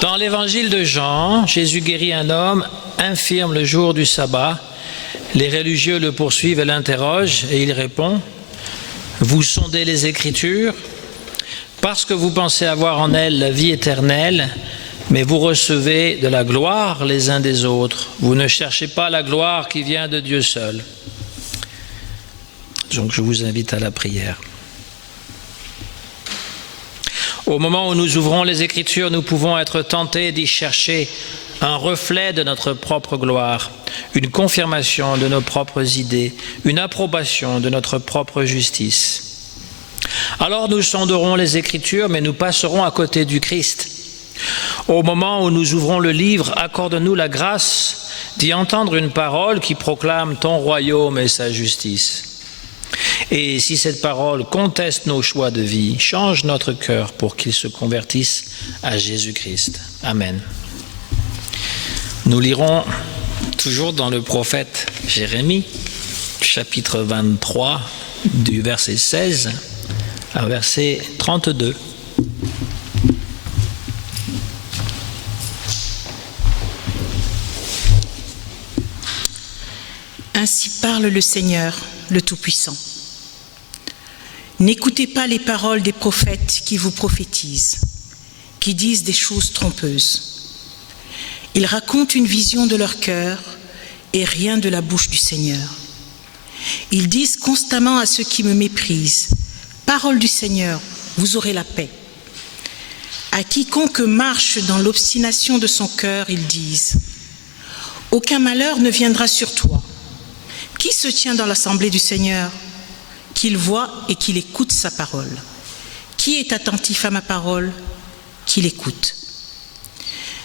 Dans l'évangile de Jean, Jésus guérit un homme infirme le jour du sabbat. Les religieux le poursuivent et l'interrogent et il répond « Vous sondez les Écritures parce que vous pensez avoir en elles la vie éternelle, mais vous recevez de la gloire les uns des autres. Vous ne cherchez pas la gloire qui vient de Dieu seul. » Donc je vous invite à la prière. Au moment où nous ouvrons les Écritures, nous pouvons être tentés d'y chercher un reflet de notre propre gloire, une confirmation de nos propres idées, une approbation de notre propre justice. Alors nous sonderons les Écritures, mais nous passerons à côté du Christ. Au moment où nous ouvrons le livre, accorde-nous la grâce d'y entendre une parole qui proclame ton royaume et sa justice. Et si cette parole conteste nos choix de vie, change notre cœur pour qu'il se convertisse à Jésus-Christ. Amen. Nous lirons toujours dans le prophète Jérémie, chapitre 23, du verset 16 à verset 32. Ainsi parle le Seigneur, le Tout-Puissant. N'écoutez pas les paroles des prophètes qui vous prophétisent, qui disent des choses trompeuses. Ils racontent une vision de leur cœur et rien de la bouche du Seigneur. Ils disent constamment à ceux qui me méprisent, « Parole du Seigneur, vous aurez la paix. » À quiconque marche dans l'obstination de son cœur, ils disent, « Aucun malheur ne viendra sur toi. » Qui se tient dans l'assemblée du Seigneur? Qu'il voie et qu'il écoute sa parole. Qui est attentif à ma parole? Qu'il écoute.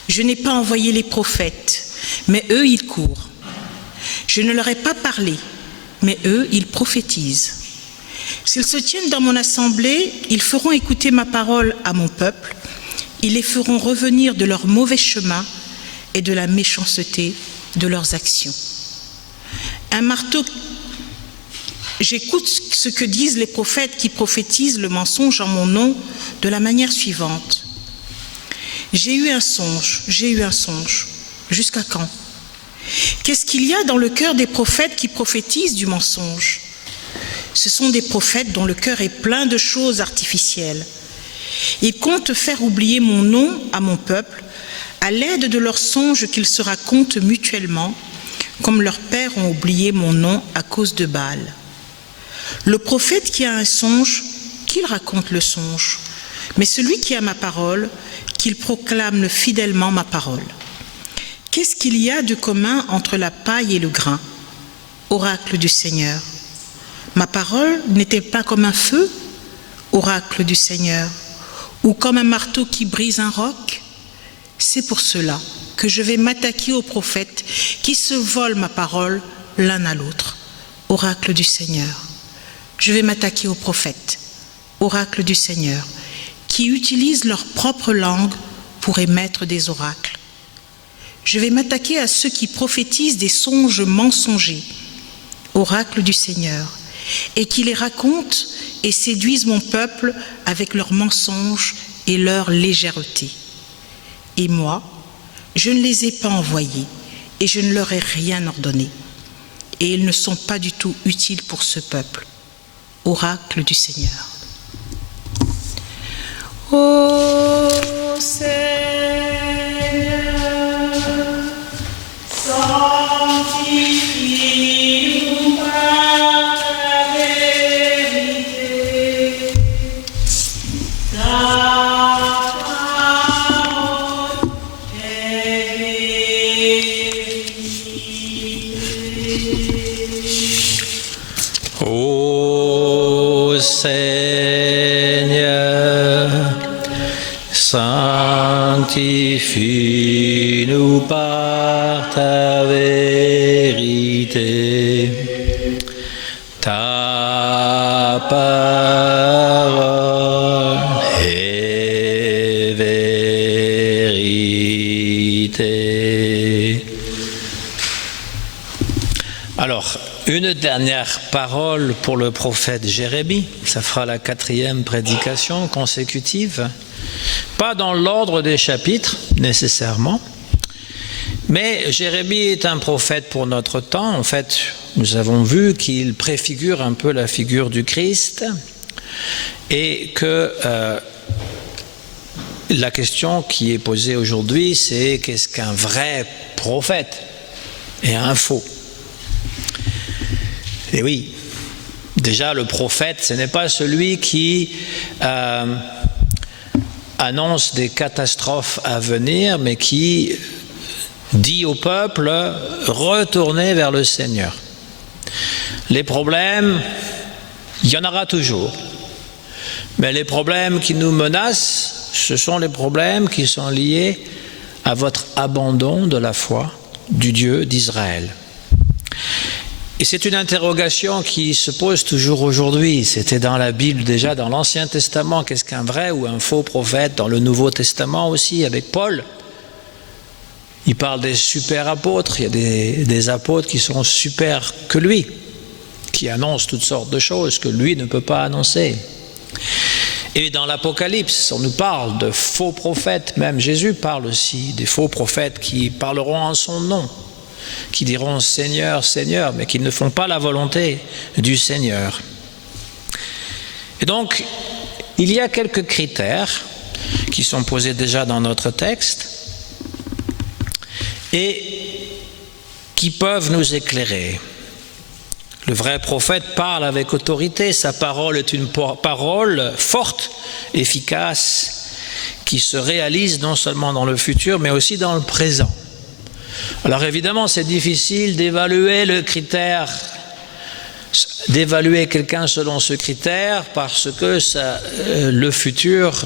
Je n'ai pas envoyé les prophètes, mais eux, ils courent. Je ne leur ai pas parlé, mais eux, ils prophétisent. S'ils se tiennent dans mon assemblée, ils feront écouter ma parole à mon peuple. Ils les feront revenir de leur mauvais chemin et de la méchanceté de leurs actions. Un marteau, j'écoute ce que disent les prophètes qui prophétisent le mensonge en mon nom de la manière suivante. J'ai eu un songe. Jusqu'à quand? Qu'est-ce qu'il y a dans le cœur des prophètes qui prophétisent du mensonge? Ce sont des prophètes dont le cœur est plein de choses artificielles. Ils comptent faire oublier mon nom à mon peuple à l'aide de leurs songes qu'ils se racontent mutuellement, comme leurs pères ont oublié mon nom à cause de Baal. Le prophète qui a un songe, qu'il raconte le songe, mais celui qui a ma parole, qu'il proclame fidèlement ma parole. Qu'est-ce qu'il y a de commun entre la paille et le grain? Oracle du Seigneur. Ma parole n'était pas comme un feu? Oracle du Seigneur. Ou comme un marteau qui brise un roc? C'est pour cela que je vais m'attaquer aux prophètes qui se volent ma parole l'un à l'autre. Oracle du Seigneur. Je vais m'attaquer aux prophètes, oracle du Seigneur, qui utilisent leur propre langue pour émettre des oracles. Je vais m'attaquer à ceux qui prophétisent des songes mensongers, oracle du Seigneur, et qui les racontent et séduisent mon peuple avec leurs mensonges et leur légèreté. Et moi, je ne les ai pas envoyés et je ne leur ai rien ordonné. Et ils ne sont pas du tout utiles pour ce peuple. Oracle du Seigneur. Ô Seigneur, sanctifie-nous par ta vérité. Ta parole est vérité. Ô Seigneur, sanctifie-nous par ta vérité. Ta parole est vérité. Alors, une dernière parole pour le prophète Jérémie. Ça fera la 4e prédication consécutive. Pas dans l'ordre des chapitres, nécessairement, mais Jérémie est un prophète pour notre temps. En fait, nous avons vu qu'il préfigure un peu la figure du Christ et que la question qui est posée aujourd'hui, c'est qu'est-ce qu'un vrai prophète et un faux? Et oui, déjà le prophète, ce n'est pas celui qui annonce des catastrophes à venir, mais qui dit au peuple, retournez vers le Seigneur. Les problèmes, il y en aura toujours. Mais les problèmes qui nous menacent, ce sont les problèmes qui sont liés à votre abandon de la foi du Dieu d'Israël. Et c'est une interrogation qui se pose toujours aujourd'hui. C'était dans la Bible déjà, dans l'Ancien Testament, qu'est-ce qu'un vrai ou un faux prophète? Dans le Nouveau Testament aussi, avec Paul. Il parle des super apôtres, il y a des apôtres qui sont super que lui, qui annoncent toutes sortes de choses que lui ne peut pas annoncer. Et dans l'Apocalypse, on nous parle de faux prophètes, même Jésus parle aussi des faux prophètes qui parleront en son nom, qui diront Seigneur, Seigneur, mais qui ne font pas la volonté du Seigneur. Et donc, il y a quelques critères qui sont posés déjà dans notre texte et qui peuvent nous éclairer. Le vrai prophète parle avec autorité, sa parole est une parole forte, efficace, qui se réalise non seulement dans le futur, mais aussi dans le présent. Alors évidemment, c'est difficile d'évaluer le critère, d'évaluer quelqu'un selon ce critère, parce que le futur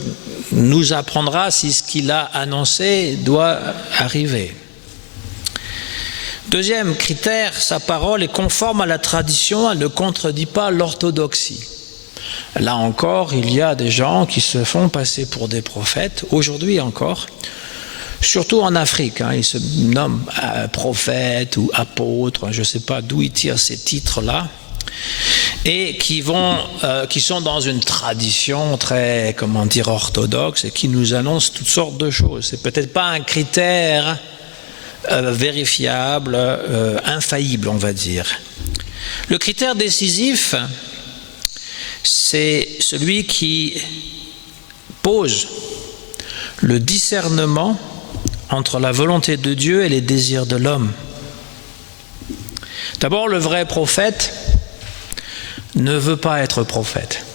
nous apprendra si ce qu'il a annoncé doit arriver. Deuxième critère, sa parole est conforme à la tradition, elle ne contredit pas l'orthodoxie. Là encore, il y a des gens qui se font passer pour des prophètes, aujourd'hui encore, surtout en Afrique, ils se nomment prophètes ou apôtres, je ne sais pas d'où ils tirent ces titres-là, et qui sont dans une tradition très, orthodoxe et qui nous annoncent toutes sortes de choses. C'est peut-être pas un critère vérifiable, infaillible, on va dire. Le critère décisif, c'est celui qui pose le discernement entre la volonté de Dieu et les désirs de l'homme. D'abord, le vrai prophète ne veut pas être prophète.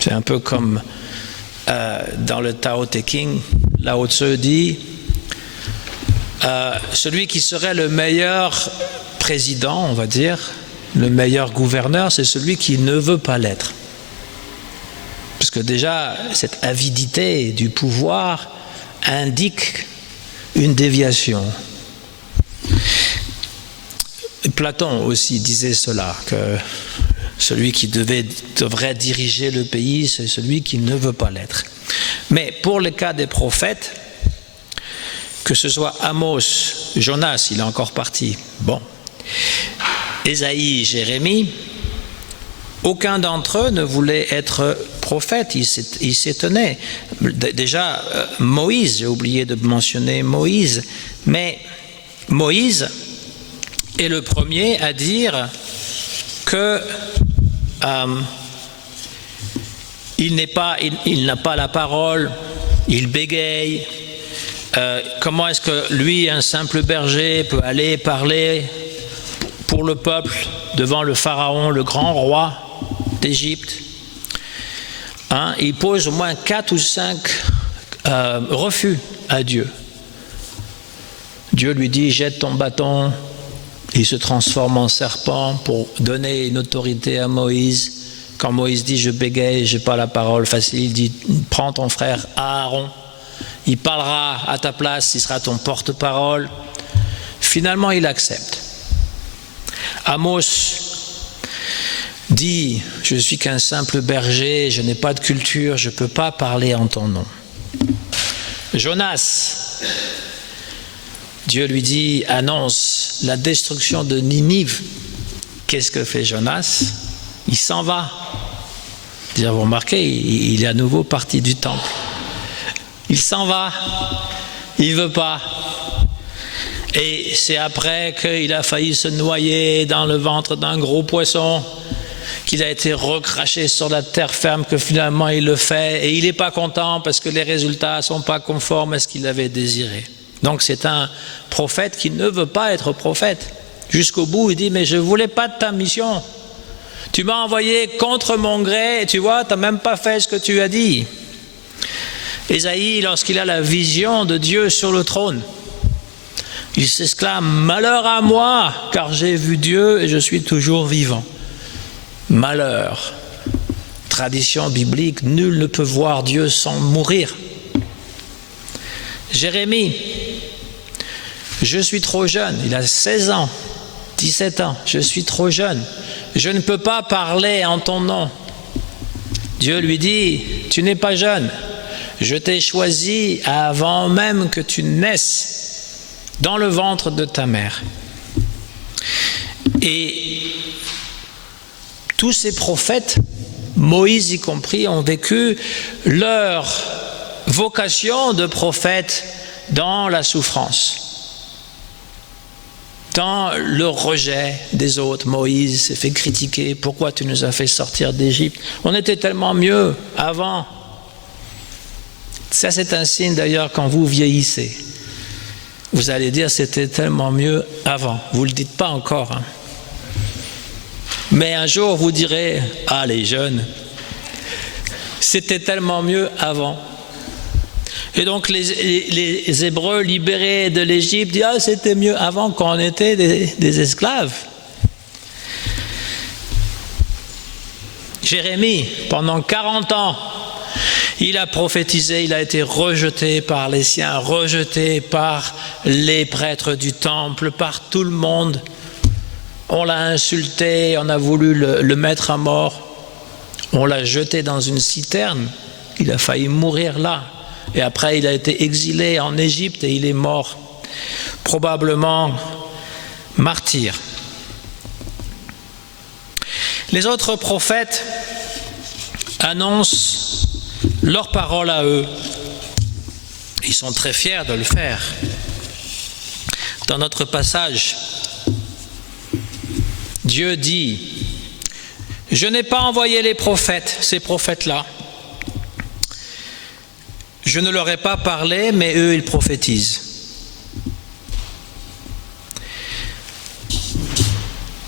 C'est un peu comme dans le Tao Te Ching, Lao Tzu dit celui qui serait le meilleur président, on va dire, le meilleur gouverneur, c'est celui qui ne veut pas l'être. Parce que déjà, cette avidité du pouvoir indique une déviation. Platon aussi disait cela, que celui qui devrait diriger le pays, c'est celui qui ne veut pas l'être. Mais pour le cas des prophètes, que ce soit Amos, Jonas, il est encore parti, Ésaïe, Jérémie, aucun d'entre eux ne voulait être prophète, ils s'étonnaient. Déjà, Moïse, j'ai oublié de mentionner Moïse, mais Moïse est le premier à dire que il n'a pas la parole, il bégaye. Comment est-ce que lui, un simple berger, peut aller parler pour le peuple devant le pharaon, le grand roi d'Égypte? Il pose au moins 4 ou 5 refus à Dieu. Dieu lui dit, jette ton bâton. Il se transforme en serpent pour donner une autorité à Moïse. Quand Moïse dit, je bégaye, je n'ai pas la parole facile, il dit, prends ton frère Aaron. Il parlera à ta place, il sera ton porte-parole. Finalement, il accepte. Amos dit, je suis qu'un simple berger, je n'ai pas de culture, je ne peux pas parler en ton nom. Jonas, Dieu lui dit, annonce la destruction de Ninive. Qu'est-ce que fait Jonas? Il s'en va. Vous remarquez, il est à nouveau parti du temple. Il s'en va, il ne veut pas. Et c'est après qu'il a failli se noyer dans le ventre d'un gros poisson, qu'il a été recraché sur la terre ferme, que finalement il le fait. Et il n'est pas content parce que les résultats ne sont pas conformes à ce qu'il avait désiré. Donc c'est un prophète qui ne veut pas être prophète. Jusqu'au bout, il dit, mais je ne voulais pas de ta mission. Tu m'as envoyé contre mon gré, et tu vois, tu n'as même pas fait ce que tu as dit. Ésaïe, lorsqu'il a la vision de Dieu sur le trône, il s'exclame, malheur à moi, car j'ai vu Dieu et je suis toujours vivant. Malheur. Tradition biblique, nul ne peut voir Dieu sans mourir. Jérémie, je suis trop jeune, il a 16 ans, 17 ans, je suis trop jeune, je ne peux pas parler en ton nom. Dieu lui dit, tu n'es pas jeune, je t'ai choisi avant même que tu naisses dans le ventre de ta mère. Et tous ces prophètes, Moïse y compris, ont vécu leur vocation de prophète dans la souffrance, dans le rejet des autres. Moïse s'est fait critiquer, pourquoi tu nous as fait sortir d'Égypte? On était tellement mieux avant. Ça, c'est un signe d'ailleurs quand vous vieillissez. Vous allez dire c'était tellement mieux avant. Vous ne le dites pas encore. Hein. Mais un jour vous direz, ah les jeunes, c'était tellement mieux avant. Et donc les Hébreux libérés de l'Égypte disent, ah c'était mieux avant quand on était des esclaves. Jérémie, pendant 40 ans, il a prophétisé, il a été rejeté par les siens, rejeté par les prêtres du temple, par tout le monde. On l'a insulté, on a voulu le mettre à mort. On l'a jeté dans une citerne, il a failli mourir là. Et après, il a été exilé en Égypte et il est mort, probablement martyr. Les autres prophètes annoncent leur parole à eux. Ils sont très fiers de le faire. Dans notre passage, Dieu dit, je n'ai pas envoyé les prophètes, ces prophètes-là. Je ne leur ai pas parlé, mais eux, ils prophétisent.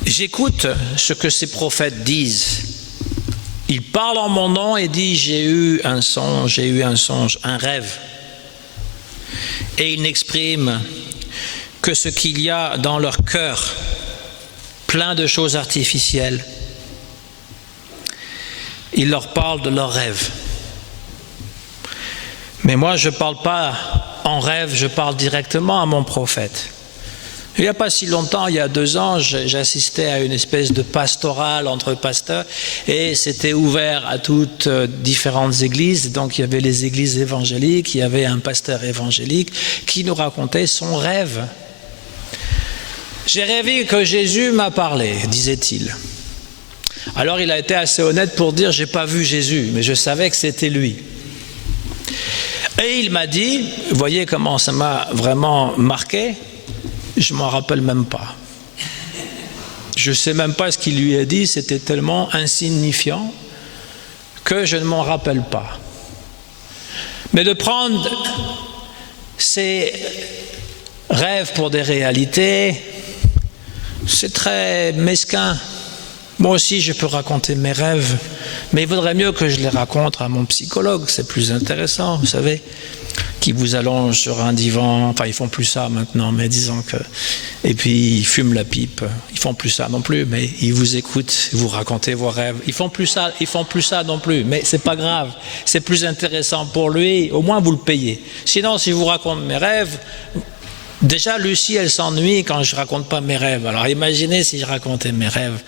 J'écoute ce que ces prophètes disent. Ils parlent en mon nom et disent, j'ai eu un songe, un rêve. Et ils n'expriment que ce qu'il y a dans leur cœur, plein de choses artificielles. Ils leur parlent de leurs rêves. Mais moi, je ne parle pas en rêve, je parle directement à mon prophète. Il n'y a pas si longtemps, il y a 2 ans, j'assistais à une espèce de pastorale entre pasteurs et c'était ouvert à toutes différentes églises. Donc il y avait les églises évangéliques, il y avait un pasteur évangélique qui nous racontait son rêve. J'ai rêvé que Jésus m'a parlé, disait-il. Alors il a été assez honnête pour dire, je n'ai pas vu Jésus, mais je savais que c'était lui. Et il m'a dit, vous voyez comment ça m'a vraiment marqué, je ne m'en rappelle même pas. Je ne sais même pas ce qu'il lui a dit, c'était tellement insignifiant que je ne m'en rappelle pas. Mais de prendre ces rêves pour des réalités, c'est très mesquin. Moi aussi, je peux raconter mes rêves, mais il vaudrait mieux que je les raconte à mon psychologue, c'est plus intéressant, vous savez, qui vous allonge sur un divan, enfin ils font plus ça maintenant, mais disons que, et puis ils fument la pipe, ils font plus ça non plus, mais ils vous écoutent, vous racontez vos rêves, ils font plus ça non plus, mais c'est pas grave, c'est plus intéressant pour lui, au moins vous le payez. Sinon, si je vous raconte mes rêves, déjà Lucie elle s'ennuie quand je raconte pas mes rêves, alors imaginez si je racontais mes rêves,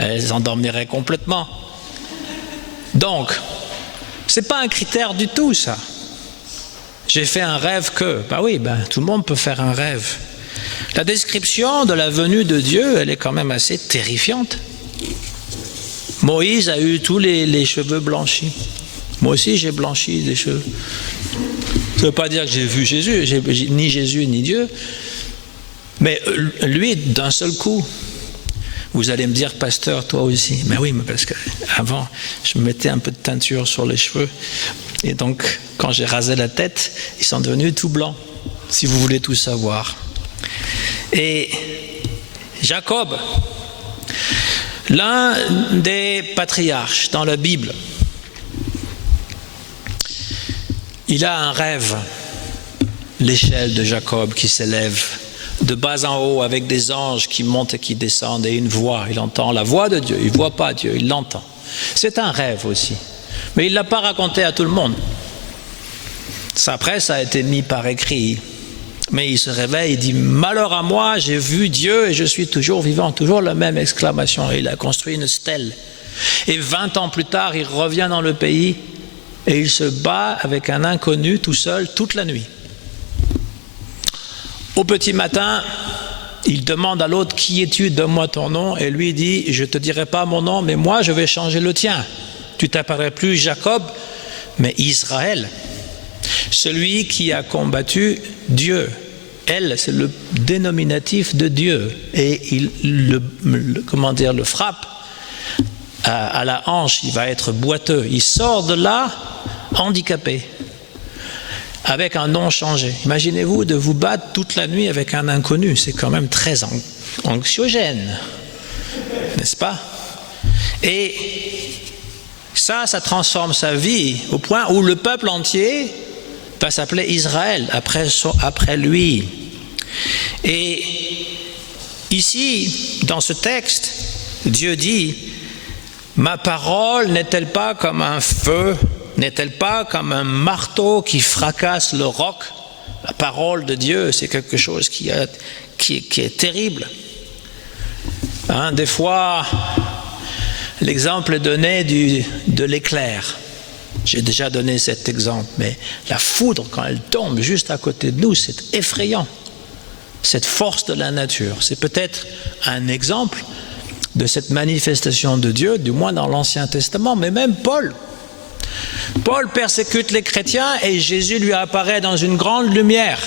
elle s'endormirait complètement. Donc, c'est pas un critère du tout ça. J'ai fait un rêve que, tout le monde peut faire un rêve. La description de la venue de Dieu, elle est quand même assez terrifiante. Moïse a eu tous les cheveux blanchis. Moi aussi, j'ai blanchi les cheveux. Ça ne veut pas dire que j'ai vu Jésus, ni Jésus, ni Dieu. Mais lui, d'un seul coup, vous allez me dire, pasteur, toi aussi. Mais oui, mais parce qu'avant, je me mettais un peu de teinture sur les cheveux. Et donc, quand j'ai rasé la tête, ils sont devenus tout blancs, si vous voulez tout savoir. Et Jacob, l'un des patriarches dans la Bible, il a un rêve, l'échelle de Jacob qui s'élève de bas en haut avec des anges qui montent et qui descendent et une voix. Il entend la voix de Dieu, il ne voit pas Dieu, il l'entend. C'est un rêve aussi, mais il ne l'a pas raconté à tout le monde. Après, ça a été mis par écrit. Mais il se réveille, il dit « Malheur à moi, j'ai vu Dieu et je suis toujours vivant », toujours la même exclamation. Et il a construit une stèle. Et 20 ans plus tard, il revient dans le pays et il se bat avec un inconnu tout seul toute la nuit. Au petit matin, il demande à l'autre « Qui es-tu? Donne-moi ton nom » et lui dit « Je ne te dirai pas mon nom, mais moi je vais changer le tien. Tu t'appelleras plus Jacob, mais Israël. » Celui qui a combattu Dieu. Elle, c'est le dénominatif de Dieu. Et il le frappe à la hanche, il va être boiteux. Il sort de là handicapé, avec un nom changé. Imaginez-vous de vous battre toute la nuit avec un inconnu. C'est quand même très anxiogène, n'est-ce pas? Et ça transforme sa vie au point où le peuple entier va s'appeler Israël après lui. Et ici, dans ce texte, Dieu dit « Ma parole n'est-elle pas comme un feu? N'est-elle pas comme un marteau qui fracasse le roc ?» La parole de Dieu, c'est quelque chose qui est terrible. Des fois, l'exemple est donné de l'éclair. J'ai déjà donné cet exemple, mais la foudre, quand elle tombe juste à côté de nous, c'est effrayant. Cette force de la nature, c'est peut-être un exemple de cette manifestation de Dieu, du moins dans l'Ancien Testament, mais même Paul. Paul persécute les chrétiens et Jésus lui apparaît dans une grande lumière.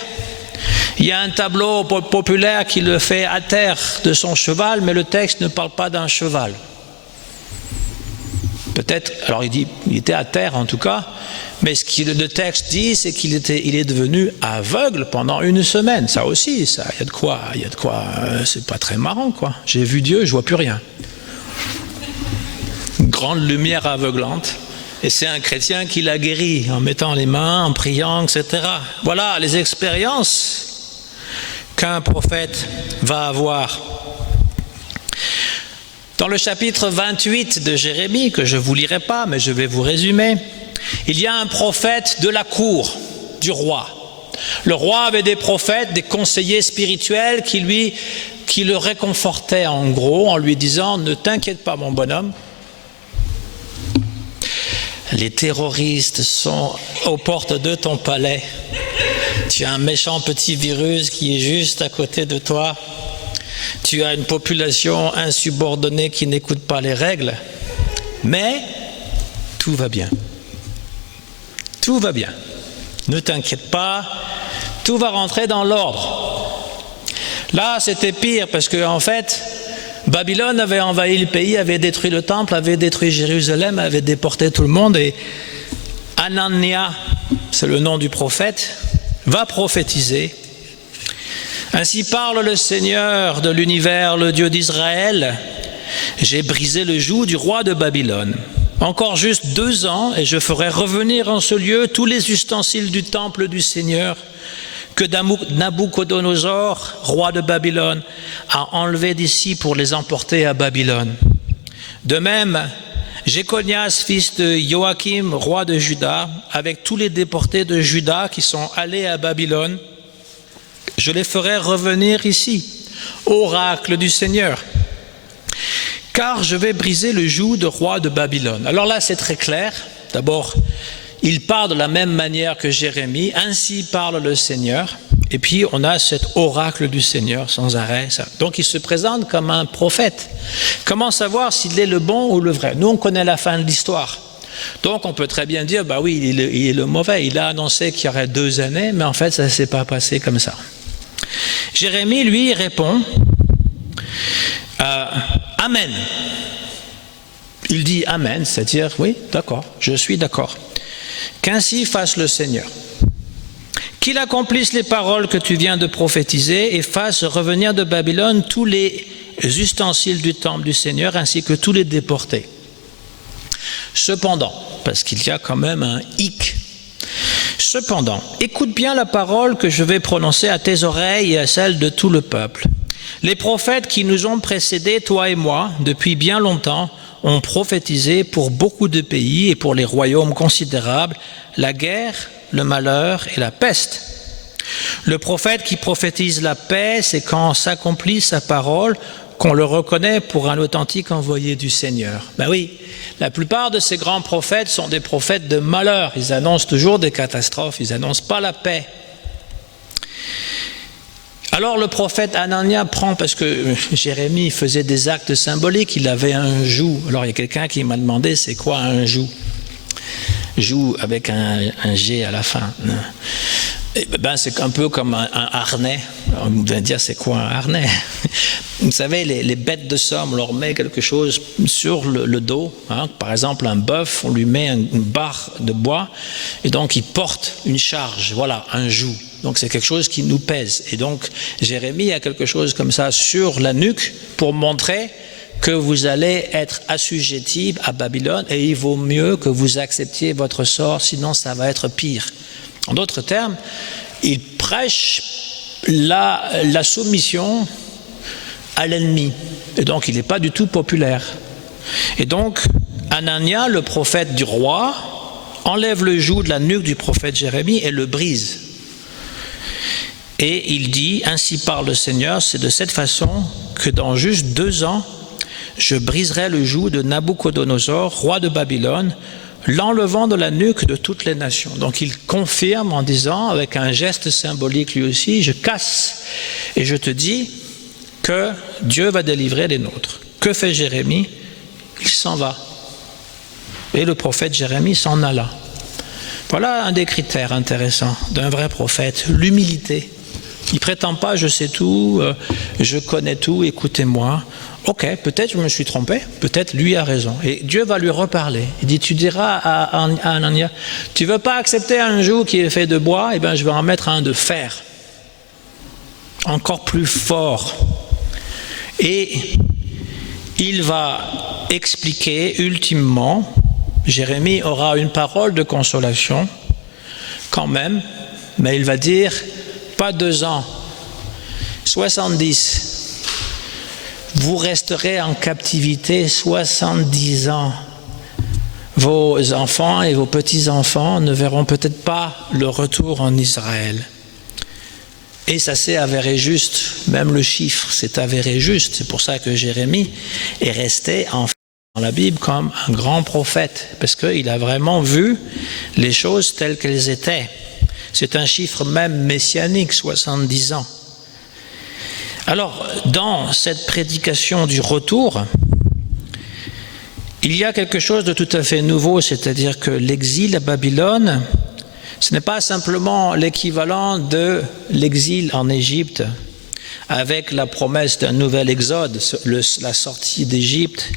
Il y a un tableau populaire qui le fait à terre de son cheval, mais le texte ne parle pas d'un cheval. Peut-être, alors il était à terre en tout cas, mais ce que le texte dit, c'est qu'il est devenu aveugle pendant 1 semaine. Ça aussi, il y a de quoi, c'est pas très marrant quoi. J'ai vu Dieu, je vois plus rien. Une grande lumière aveuglante, et c'est un chrétien qui l'a guéri en mettant les mains, en priant, etc. Voilà les expériences qu'un prophète va avoir. Dans le chapitre 28 de Jérémie, que je ne vous lirai pas, mais je vais vous résumer, il y a un prophète de la cour du roi. Le roi avait des prophètes, des conseillers spirituels qui le réconfortaient en gros en lui disant « Ne t'inquiète pas mon bonhomme, les terroristes sont aux portes de ton palais. Tu as un méchant petit virus qui est juste à côté de toi. Tu as une population insubordonnée qui n'écoute pas les règles, mais tout va bien. Tout va bien. Ne t'inquiète pas, tout va rentrer dans l'ordre. » Là, c'était pire parce que, en fait, Babylone avait envahi le pays, avait détruit le temple, avait détruit Jérusalem, avait déporté tout le monde. Et Anania, c'est le nom du prophète, va prophétiser. Ainsi parle le Seigneur de l'univers, le Dieu d'Israël. J'ai brisé le joug du roi de Babylone. Encore juste 2 ans et je ferai revenir en ce lieu tous les ustensiles du temple du Seigneur que Nabuchodonosor, roi de Babylone, a enlevés d'ici pour les emporter à Babylone. De même, Jéconias, fils de Joachim, roi de Juda, avec tous les déportés de Juda qui sont allés à Babylone, je les ferai revenir ici, oracle du Seigneur, car je vais briser le joug du roi de Babylone. Alors là, c'est très clair. D'abord, il parle de la même manière que Jérémie, ainsi parle le Seigneur. Et puis on a cet oracle du Seigneur sans arrêt. Donc il se présente comme un prophète. Comment savoir s'il est le bon ou le vrai? Nous on connaît la fin de l'histoire. Donc on peut très bien dire, bah oui, il est le mauvais. Il a annoncé qu'il y aurait 2 années, mais en fait ça ne s'est pas passé comme ça. Jérémie, lui, répond, Amen. Il dit Amen, c'est-à-dire, oui, d'accord, je suis d'accord. Qu'ainsi fasse le Seigneur. Qu'il accomplisse les paroles que tu viens de prophétiser et fasse revenir de Babylone tous les ustensiles du temple du Seigneur ainsi que tous les déportés. Cependant, parce qu'il y a quand même un hic, cependant, écoute bien la parole que je vais prononcer à tes oreilles et à celles de tout le peuple. Les prophètes qui nous ont précédés, toi et moi, depuis bien longtemps, ont prophétisé pour beaucoup de pays et pour les royaumes considérables, la guerre, le malheur et la peste. Le prophète qui prophétise la paix, c'est quand s'accomplit sa parole qu'on le reconnaît pour un authentique envoyé du Seigneur. Ben oui, la plupart de ces grands prophètes sont des prophètes de malheur. Ils annoncent toujours des catastrophes, ils n'annoncent pas la paix. Alors le prophète Anania prend, parce que Jérémie faisait des actes symboliques, il avait un joug. Alors il y a quelqu'un qui m'a demandé c'est quoi un joug? Joug avec un G à la fin. Ben, c'est un peu comme un harnais. On va dire c'est quoi un harnais? Vous savez, les bêtes de somme, on leur met quelque chose sur le dos. Hein. Par exemple, un bœuf, on lui met une barre de bois et donc il porte une charge. Voilà, un joug. Donc c'est quelque chose qui nous pèse. Et donc Jérémie a quelque chose comme ça sur la nuque pour montrer que vous allez être assujettis à Babylone et il vaut mieux que vous acceptiez votre sort, sinon ça va être pire. En d'autres termes, il prêche la soumission à l'ennemi. Et donc il n'est pas du tout populaire. Et donc Anania, le prophète du roi, enlève le joug de la nuque du prophète Jérémie et le brise. Et il dit, ainsi parle le Seigneur, c'est de cette façon que dans juste 2 ans, je briserai le joug de Nabuchodonosor, roi de Babylone, l'enlevant de la nuque de toutes les nations. Donc il confirme en disant, avec un geste symbolique lui aussi, je casse et je te dis que Dieu va délivrer les nôtres. Que fait Jérémie? Il s'en va. Et le prophète Jérémie s'en alla. Voilà un des critères intéressants d'un vrai prophète, l'humilité. Il ne prétend pas, je sais tout, je connais tout, écoutez-moi. Ok, peut-être je me suis trompé, peut-être lui a raison. Et Dieu va lui reparler. Il dit, tu diras à Anania, tu ne veux pas accepter un joug qui est fait de bois? Eh bien, je vais en mettre un de fer. Encore plus fort. Et il va expliquer ultimement, Jérémie aura une parole de consolation, quand même, mais il va dire, pas 2 ans, 70. Vous resterez en captivité 70 ans. Vos enfants et vos petits-enfants ne verront peut-être pas le retour en Israël. Et ça s'est avéré juste, même le chiffre s'est avéré juste. C'est pour ça que Jérémie est resté dans la Bible comme un grand prophète, parce qu'il a vraiment vu les choses telles qu'elles étaient. C'est un chiffre même messianique, 70 ans. Alors, dans cette prédication du retour, il y a quelque chose de tout à fait nouveau, c'est-à-dire que l'exil à Babylone, ce n'est pas simplement l'équivalent de l'exil en Égypte, avec la promesse d'un nouvel exode, la sortie d'Égypte.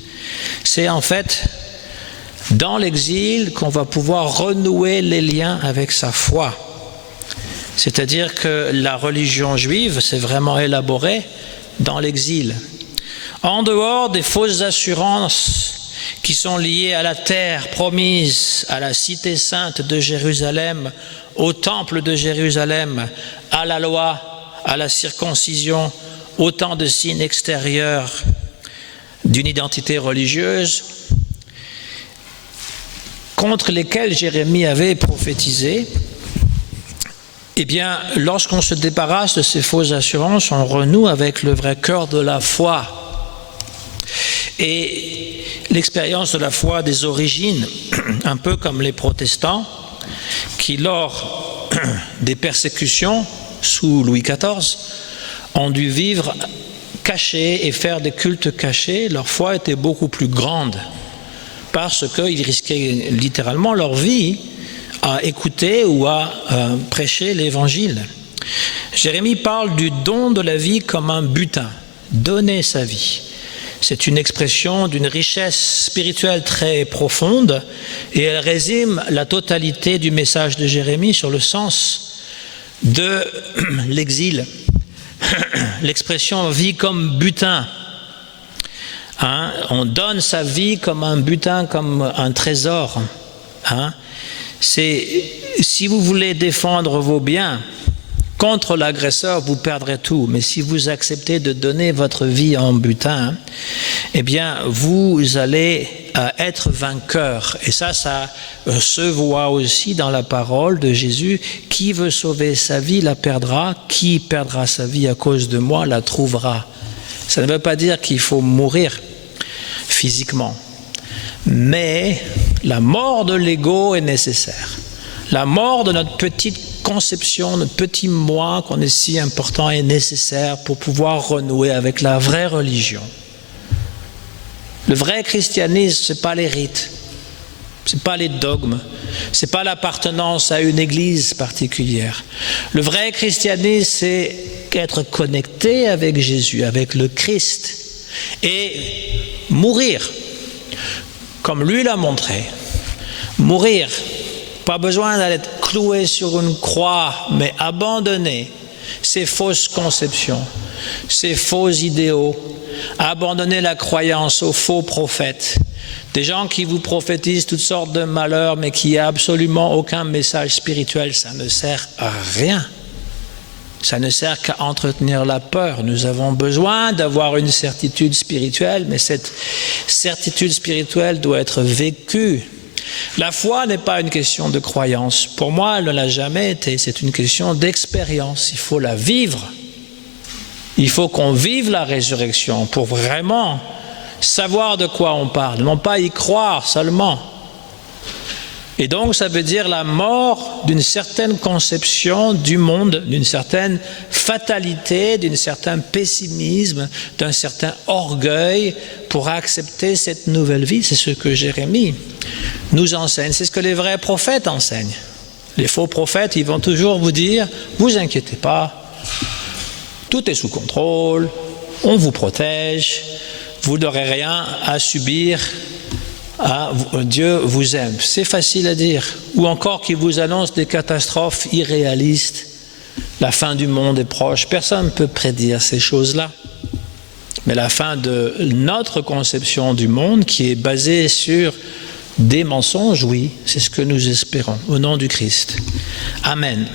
C'est en fait dans l'exil qu'on va pouvoir renouer les liens avec sa foi. C'est-à-dire que la religion juive s'est vraiment élaborée dans l'exil. En dehors des fausses assurances qui sont liées à la terre promise, à la cité sainte de Jérusalem, au temple de Jérusalem, à la loi, à la circoncision, autant de signes extérieurs d'une identité religieuse contre lesquels Jérémie avait prophétisé. Eh bien, lorsqu'on se débarrasse de ces fausses assurances, on renoue avec le vrai cœur de la foi. Et l'expérience de la foi des origines, un peu comme les protestants, qui lors des persécutions sous Louis XIV, ont dû vivre cachés et faire des cultes cachés. Leur foi était beaucoup plus grande parce qu'ils risquaient littéralement leur vie à écouter ou à prêcher l'Évangile. Jérémie parle du don de la vie comme un butin, donner sa vie. C'est une expression d'une richesse spirituelle très profonde et elle résume la totalité du message de Jérémie sur le sens de l'exil. L'expression vie comme butin. On donne sa vie comme un butin, comme un trésor. Si vous voulez défendre vos biens contre l'agresseur, vous perdrez tout. Mais si vous acceptez de donner votre vie en butin, eh bien, vous allez être vainqueur. Et ça se voit aussi dans la parole de Jésus. Qui veut sauver sa vie la perdra. Qui perdra sa vie à cause de moi la trouvera. Ça ne veut pas dire qu'il faut mourir physiquement. Mais la mort de l'ego est nécessaire. La mort de notre petite conception, notre petit moi qu'on est si important est nécessaire pour pouvoir renouer avec la vraie religion. Le vrai christianisme, ce n'est pas les rites, ce n'est pas les dogmes, ce n'est pas l'appartenance à une église particulière. Le vrai christianisme, c'est être connecté avec Jésus, avec le Christ, et mourir, comme lui l'a montré. Mourir, pas besoin d'être cloué sur une croix, mais abandonner ces fausses conceptions, ces faux idéaux, abandonner la croyance aux faux prophètes, des gens qui vous prophétisent toutes sortes de malheurs, mais qui n'ont absolument aucun message spirituel. Ça ne sert à rien. Ça ne sert qu'à entretenir la peur. Nous avons besoin d'avoir une certitude spirituelle, mais cette certitude spirituelle doit être vécue. La foi n'est pas une question de croyance. Pour moi, elle ne l'a jamais été. C'est une question d'expérience. Il faut la vivre. Il faut qu'on vive la résurrection pour vraiment savoir de quoi on parle, non pas y croire seulement. Et donc, ça veut dire la mort d'une certaine conception du monde, d'une certaine fatalité, d'un certain pessimisme, d'un certain orgueil pour accepter cette nouvelle vie. C'est ce que Jérémie nous enseigne. C'est ce que les vrais prophètes enseignent. Les faux prophètes, ils vont toujours vous dire « Vous inquiétez pas, tout est sous contrôle, on vous protège, vous n'aurez rien à subir. » Dieu vous aime. C'est facile à dire. Ou encore qu'il vous annonce des catastrophes irréalistes. La fin du monde est proche. Personne ne peut prédire ces choses-là. Mais la fin de notre conception du monde, qui est basée sur des mensonges, oui, c'est ce que nous espérons. Au nom du Christ. Amen.